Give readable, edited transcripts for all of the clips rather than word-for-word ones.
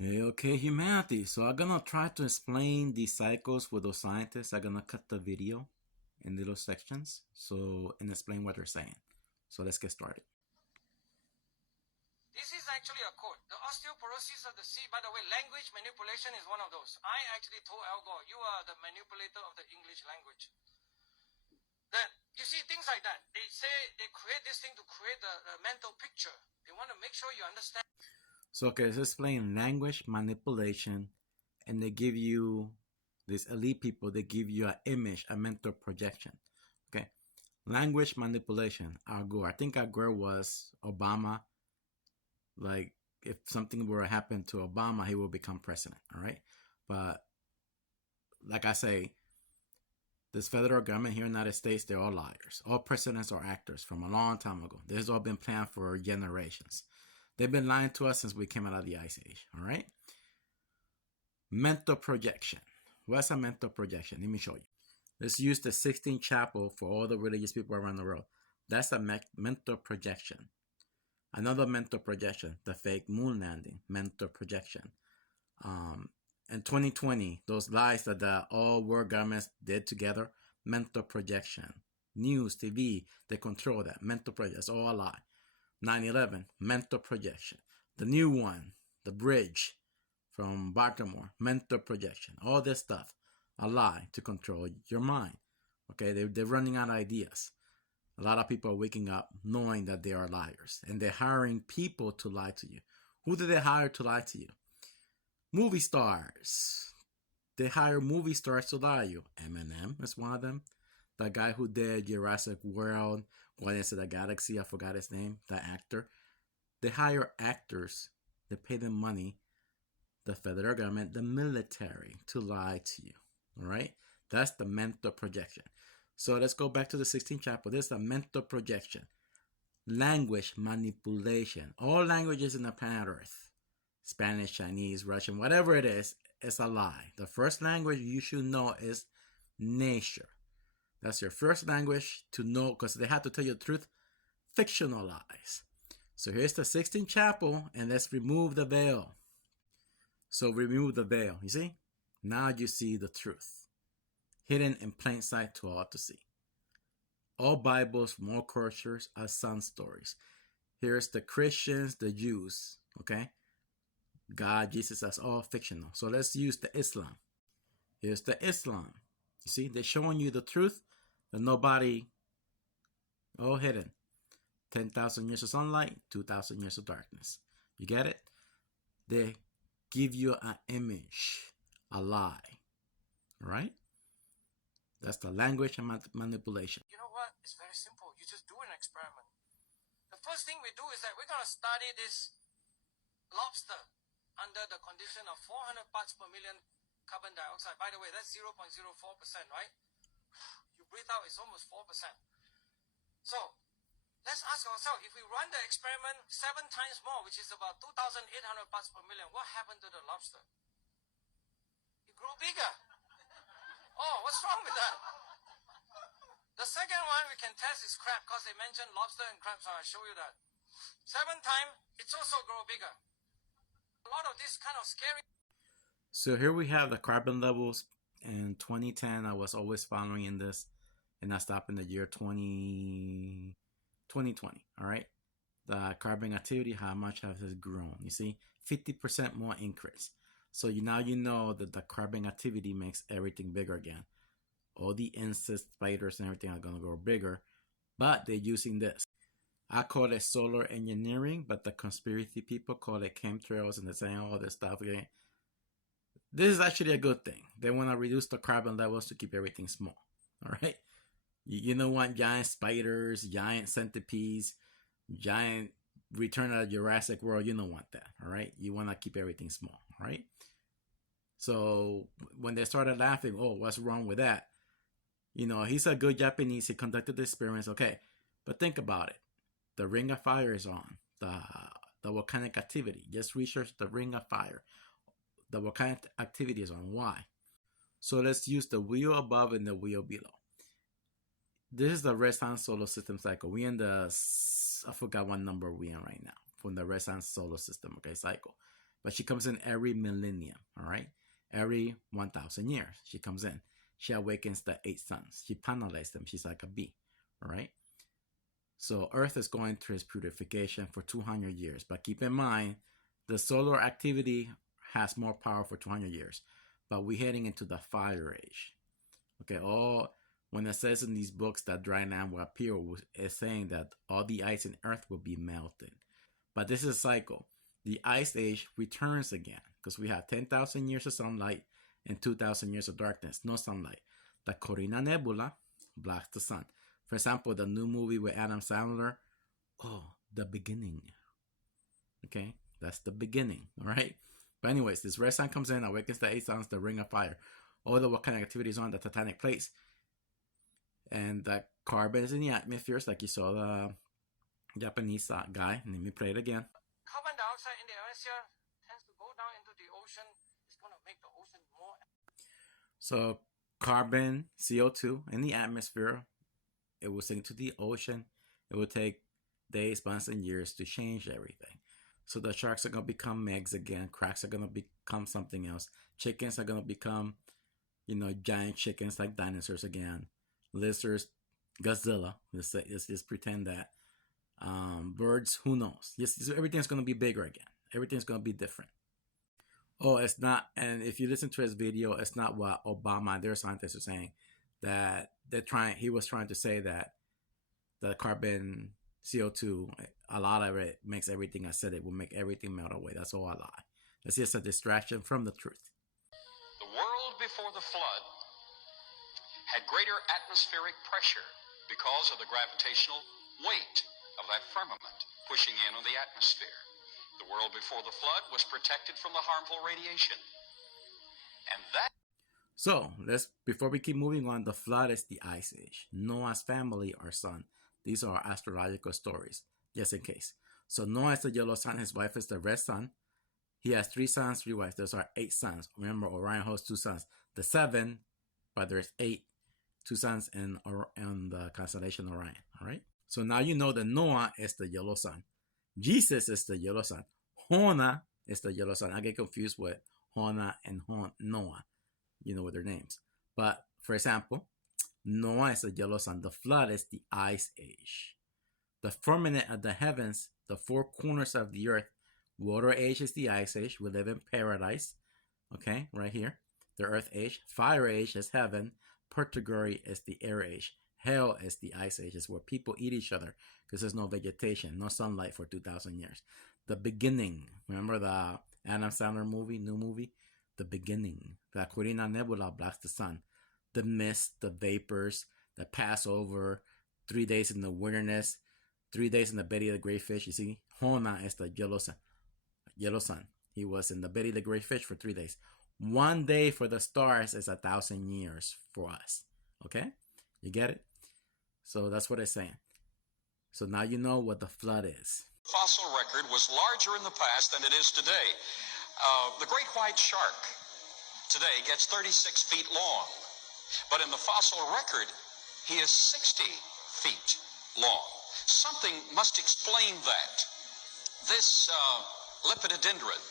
Okay, humanity. So I'm gonna try to explain these cycles with those scientists. I'm gonna cut the video in little sections and explain what they're saying. So let's get started. This is actually a quote. The osteoporosis of the sea, by the way, language manipulation is one of those. I actually told Al Gore, you are the manipulator of the English language. Then, you see, things like that. They say they create this thing to create a mental picture. They want to make sure you understand. So, okay, let's explain language manipulation, and they give you, these elite people, they give you an image, a mental projection. Okay, language manipulation. Al Gore. I think Al Gore was Obama. Like, if something were to happen to Obama, he will become president. All right, but like I say, this federal government here in the United States, they're all liars. All presidents are actors from a long time ago. This has all been planned for generations. They've been lying to us since we came out of the Ice Age. All right. Mental projection. What's a mental projection? Let me show you. Let's use the Sistine Chapel for all the religious people around the world. That's a mental projection. Another mental projection, the fake moon landing, mental projection. In 2020, those lies that the all world governments did together, mental projection. News, TV, they control that. Mental projection. It's all a lie. 9/11, mental projection. The new one, the bridge from Baltimore, mental projection. All this stuff, a lie to control your mind. Okay, they're running out of ideas. A lot of people are waking up knowing that they are liars, and they're hiring people to lie to you. Who do they hire to lie to you? Movie stars. They hire movie stars to lie to you. Eminem is one of them. The guy who did Jurassic World, Guardians of the Galaxy, I forgot his name, the actor. They hire actors. They pay them money, the federal government, the military, to lie to you. All right? That's the mental projection. So let's go back to the Sistine Chapel. This is a mental projection. Language manipulation. All languages in the planet Earth, Spanish, Chinese, Russian, whatever it is a lie. The first language you should know is nature. That's your first language to know, because they have to tell you the truth. Fictional lies. So here's the Sistine Chapel, and let's remove the veil. So remove the veil. You see? Now you see the truth, hidden in plain sight to all to see. All Bibles from all cultures are sun stories. Here's the Christians, the Jews, okay? God, Jesus, that's all fictional. So let's use the Islam. Here's the Islam. You see, they're showing you the truth, that nobody, all hidden. 10,000 years of sunlight, 2,000 years of darkness. You get it? They give you an image, a lie. Right? That's the language and manipulation. You know what? It's very simple. You just do an experiment. The first thing we do is that we're going to study this lobster under the condition of 400 parts per million carbon dioxide. By the way, that's 0.04%, right? You breathe out, it's almost 4%. So let's ask ourselves, if we run the experiment 7 times more, which is about 2,800 parts per million, what happened to the lobster? It grew bigger. Oh, what's wrong with that? The second one we can test is crab, because they mentioned lobster and crab, so I'll show you that. 7 times, it's also grow bigger. A lot of this kind of scary. So here we have the carbon levels. In 2010, I was always following in this, and I stopped in the year 2020. All right, the carbon activity, how much has it grown? You see, 50% more increase. So now you know that the carbon activity makes everything bigger again. All the insects, spiders, and everything are gonna grow bigger, but they're using this. I call it solar engineering, but the conspiracy people call it chemtrails, and they're saying all this stuff again. This is actually a good thing. They want to reduce the carbon levels to keep everything small. All right. You don't want giant spiders, giant centipedes, giant return of the Jurassic World. You don't want that. All right. You want to keep everything small. All right. So when they started laughing, oh, what's wrong with that? You know, he's a good Japanese. He conducted the experiments. Okay. But think about it. The ring of fire is on. The volcanic activity. Just research the ring of fire. The volcanic activity is on. Why? So let's use the wheel above and the wheel below. This is the red sun solar system cycle. We in the, I forgot what number we in right now from the red sun solar system, okay, cycle. but she comes in every millennium, all right? Every 1,000 years, she comes in. She awakens the 8 suns. She panelizes them. She's like a bee, all right? So Earth is going through its purification for 200 years. But keep in mind, the solar activity has more power for 200 years. But we're heading into the fire age. Okay, when it says in these books that dry land will appear, it's saying that all the ice in Earth will be melted. But this is a cycle. The ice age returns again because we have 10,000 years of sunlight and 2,000 years of darkness, no sunlight. The Corina Nebula blocks the sun. For example, the new movie with Adam Sandler, The Beginning. Okay, that's the beginning, all right? But anyways, this red sun comes in, awakens the 8 suns, the ring of fire. All the volcanic activity is on the tectonic plates. And the carbon is in the atmosphere, like you saw the Japanese guy. Let me play it again. Carbon dioxide in the atmosphere tends to go down into the ocean. It's going to make the ocean more. So carbon, CO2 in the atmosphere, it will sink to the ocean. It will take days, months, and years to change everything. So the sharks are going to become eggs again. Crabs are going to become something else. Chickens are going to become, giant chickens like dinosaurs again. Lizards, Godzilla. Let's just pretend that. Birds, who knows? Everything's going to be bigger again. Everything's going to be different. Oh, it's not. And if you listen to his video, it's not what Obama and their scientists are saying. That he was trying to say that the carbon, CO2, a lot of it makes everything acidic, will make everything melt away. That's all a lie. That's just a distraction from the truth. The world before the flood had greater atmospheric pressure because of the gravitational weight of that firmament pushing in on the atmosphere. The world before the flood was protected from the harmful radiation. And that... So, before we keep moving on, the flood is the ice age. Noah's family are son. These are astrological stories, just in case. So Noah is the yellow sun. His wife is the red sun. He has 3 sons, 3 wives. Those are 8 sons. Remember, Orion hosts 2 sons. The 7, but there's 8, 2 sons in the constellation Orion. All right. So now you know that Noah is the yellow sun. Jesus is the yellow sun. Hona is the yellow sun. I get confused with Hona and Noah. With their names. But for example, Noah is the yellow sun. The flood is the ice age. The firmament of the heavens, the 4 corners of the earth. Water age is the ice age. We live in paradise. Okay, right here. The earth age. Fire age is heaven. Purgatory is the air age. Hell is the ice age. It's where people eat each other because there's no vegetation, no sunlight for 2,000 years. The beginning. Remember the Adam Sandler movie, new movie? The beginning. The Corina Nebula blocks the sun. The mist, the vapors, the Passover, 3 days in the wilderness, 3 days in the belly of the great fish. You see, Hona is the yellow sun. Yellow sun. He was in the belly of the great fish for 3 days. 1 day for the stars is 1,000 years for us. Okay? You get it? So that's what it's saying. So now you know what the flood is. Fossil record was larger in the past than it is today. The great white shark today gets 36 feet long, but in the fossil record, he is 60 feet long. Something must explain that. This lepidodendron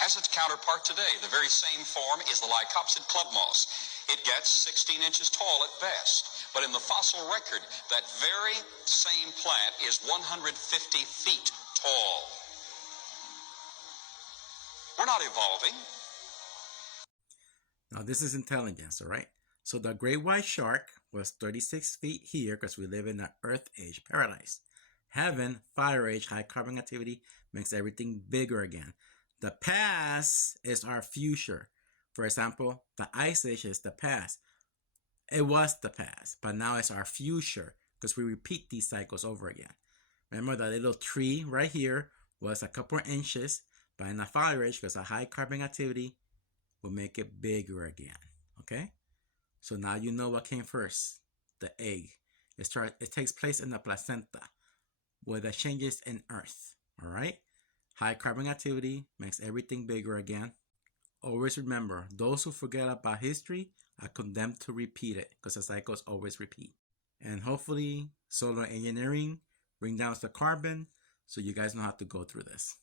has its counterpart today. The very same form is the Lycopsid club moss. It gets 16 inches tall at best, but in the fossil record, that very same plant is 150 feet tall. We're not evolving. Now this is intelligence, all right? So the great white shark was 36 feet here because we live in the earth age paradise. Heaven, fire age, high carbon activity makes everything bigger again. The past is our future. For example, the ice age is the past. It was the past, but now it's our future because we repeat these cycles over again. Remember that little tree right here was a couple of inches, but in the fire age, because of high carbon activity, will make it bigger again. Okay? So now you know what came first. The egg. It takes place in the placenta, where the changes in Earth. All right? High carbon activity makes everything bigger again. Always remember, those who forget about history are condemned to repeat it because the cycles always repeat. And hopefully, solar engineering bring down the carbon so you guys don't have to go through this.